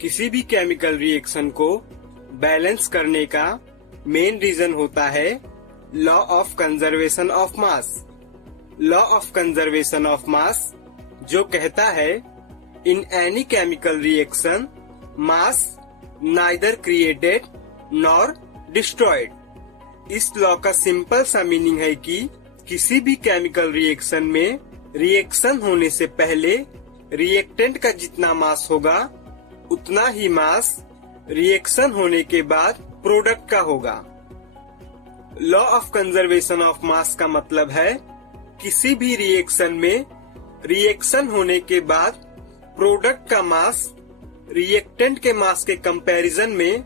किसी भी chemical reaction को बैलेंस करने का मेन रीजन होता है law of conservation of mass. Law of conservation of mass जो कहता है in any chemical reaction mass neither created nor destroyed. इस लॉ का सिंपल सा मीनिंग है कि किसी भी केमिकल रिएक्शन में रिएक्शन होने से पहले रिएक्टेंट का जितना मास होगा उतना ही मास रिएक्शन होने के बाद प्रोडक्ट का होगा। Law of conservation of mass का मतलब है किसी भी रिएक्शन में रिएक्शन होने के बाद प्रोडक्ट का मास रिएक्टेंट के मास के कंपैरिजन में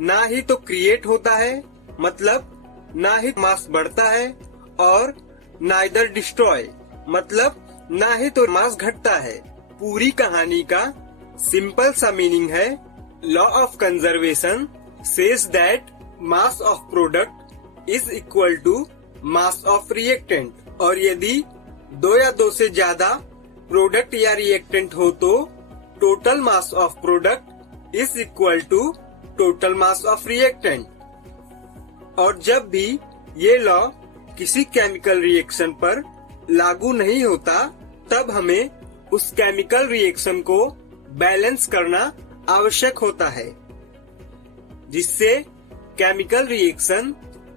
ना ही तो क्रिएट होता है, मतलब ना ही मास बढ़ता है, और नाइदर डिस्ट्रॉय मतलब ना ही तो मास घटता है। पूरी कहानी का सिंपल सा मीनिंग है law of conservation says that mass of product is equal to mass of reactant, और यदि दो या दो से ज्यादा प्रोडक्ट या रिएक्टेंट हो तो total mass of product is equal to total mass of reactant. और जब भी ये लॉ किसी केमिकल रिएक्शन पर लागू नहीं होता तब हमें उस केमिकल रिएक्शन को बैलेंस करना आवश्यक होता है, जिससे chemical reaction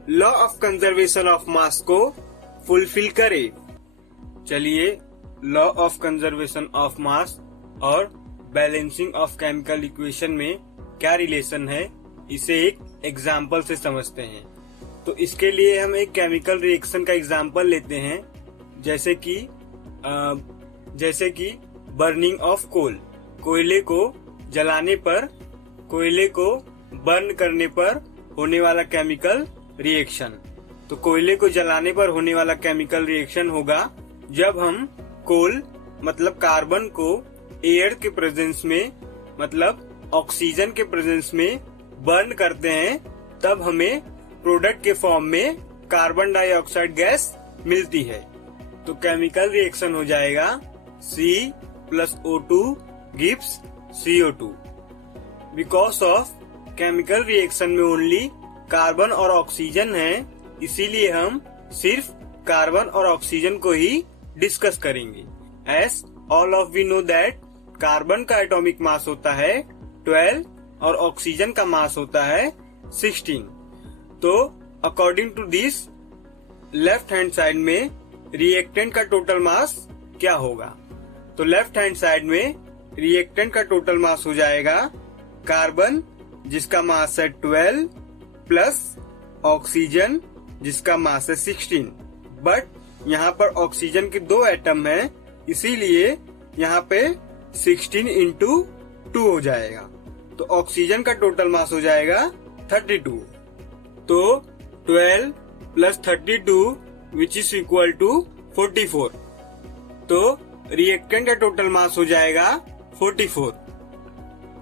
law of conservation of mass को फुलफिल करे। चलिए law of conservation of mass और बैलेंसिंग ऑफ केमिकल इक्वेशन में क्या रिलेशन है इसे एक एग्जाम्पल से समझते हैं। तो इसके लिए हम एक केमिकल रिएक्शन का एग्जाम्पल लेते हैं, जैसे कि बर्निंग ऑफ कोल। कोयले को जलाने पर, कोयले को बर्न करने पर होने वाला केमिकल रिएक्शन। तो कोयले को जलाने पर होने वाला केमिकल रिएक्शन होगा जब हम कोल मतलब कार्बन को एयर के प्रेजेंस में, मतलब ऑक्सीजन के प्रेजेंस में बर्न करते हैं, तब हमें प्रोडक्ट के फॉर्म में कार्बन डाइऑक्साइड गैस मिलती है। तो केमिकल रिएक्शन हो जाएगा C+O2 gives CO2। Because of chemical reaction में ओनली कार्बन और ऑक्सीजन है, इसीलिए हम सिर्फ कार्बन और ऑक्सीजन को ही डिस्कस करेंगे। As all of we know that carbon का एटॉमिक मास होता है 12 और ऑक्सीजन का मास होता है 16। तो according to this left hand side में रिएक्टेंट का टोटल मास क्या होगा? तो लेफ्ट हैंड साइड में रिएक्टेंट का टोटल मास हो जाएगा कार्बन जिसका मास है 12 प्लस ऑक्सीजन जिसका मास है 16। बट यहाँ पर ऑक्सीजन के 2 एटम हैं, इसीलिए यहाँ पे 16 इंटू 2 हो जाएगा। तो ऑक्सीजन का टोटल मास हो जाएगा 32। तो 12 plus 32 which is equal to 44। तो रिएक्टेंट का टोटल मास हो जाएगा 44।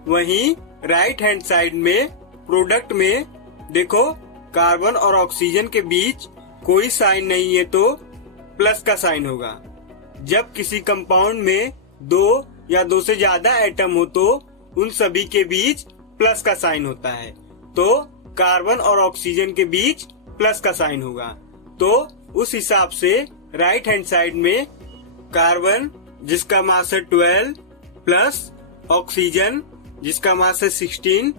वहीं राइट हैंड साइड में प्रोडक्ट में देखो कार्बन और ऑक्सीजन के बीच कोई साइन नहीं है तो प्लस का साइन होगा। जब किसी कंपाउंड में 2 या 2 से ज्यादा एटम हो तो उन सभी के बीच प्लस का साइन होता है। तो कार्बन और ऑक्सीजन के बीच प्लस का साइन होगा। तो उस हिसाब से राइट हैंड साइड में कार्बन जिसका मास है 12 प्लस ऑक्सीजन जिसका मास है 16,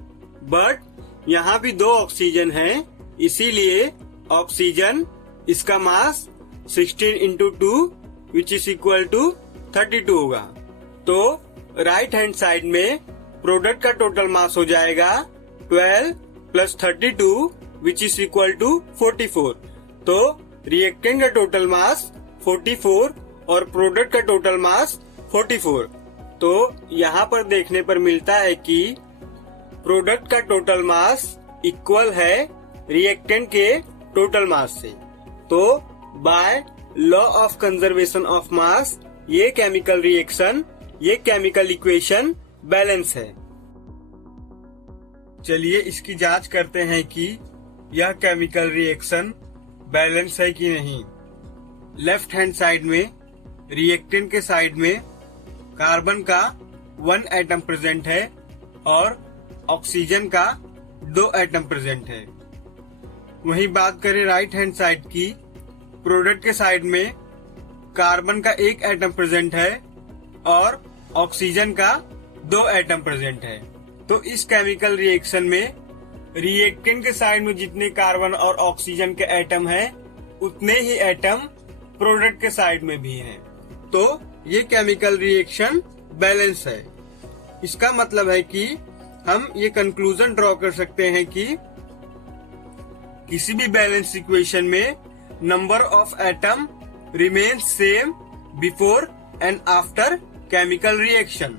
बट यहाँ भी 2 ऑक्सीजन है, इसीलिए ऑक्सीजन इसका mass 16 into 2 which is equal to 32 होगा। तो राइट हैंड साइड में प्रोडक्ट का टोटल मास हो जाएगा 12 plus 32 which is equal to 44। तो रिएक्टेंट का टोटल मास 44 और प्रोडक्ट का टोटल मास 44। तो यहाँ पर देखने पर मिलता है कि प्रोडक्ट का टोटल मास इक्वल है रिएक्टेंट के टोटल मास से। तो by law of conservation of mass ये केमिकल रिएक्शन, ये केमिकल इक्वेशन बैलेंस है। चलिए इसकी जांच करते हैं कि यह केमिकल रिएक्शन बैलेंस है कि नहीं। लेफ्ट हैंड साइड में रिएक्टेंट के साइड में कार्बन का 1 एटम प्रेजेंट है और ऑक्सीजन का 2 एटम प्रेजेंट है। वहीं बात करें राइट हैंड साइड की, प्रोडक्ट के साइड में कार्बन का 1 एटम प्रेजेंट है और ऑक्सीजन का 2 एटम प्रेजेंट है। तो इस केमिकल रिएक्शन में रिएक्टेंट के साइड में जितने कार्बन और ऑक्सीजन के एटम हैं, उतने ही एटम प्रोडक्ट के साइड में भी हैं। तो ये केमिकल रिएक्शन बैलेंस है। इसका मतलब है कि हम ये कंक्लूजन ड्रॉ कर सकते हैं कि किसी भी बैलेंस इक्वेशन में number of atom remains same before and after chemical reaction.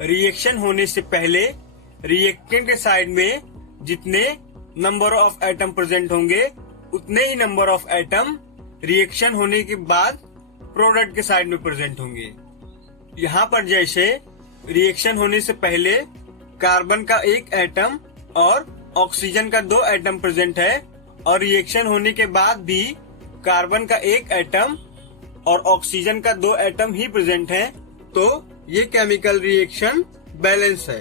Reaction होने से पहले रिएक्टेंट के साइड में जितने नंबर ऑफ एटम प्रेजेंट होंगे, उतने ही नंबर ऑफ एटम रिएक्शन होने के बाद प्रोडक्ट के साइड में प्रेजेंट होंगे। यहाँ पर जैसे रिएक्शन होने से पहले कार्बन का 1 एटम और ऑक्सीजन का 2 एटम प्रेजेंट है, और रिएक्शन होने के बाद भी कार्बन का 1 एटम और ऑक्सीजन का 2 एटम ही प्रेजेंट है, तो ये केमिकल रिएक्शन बैलेंस है।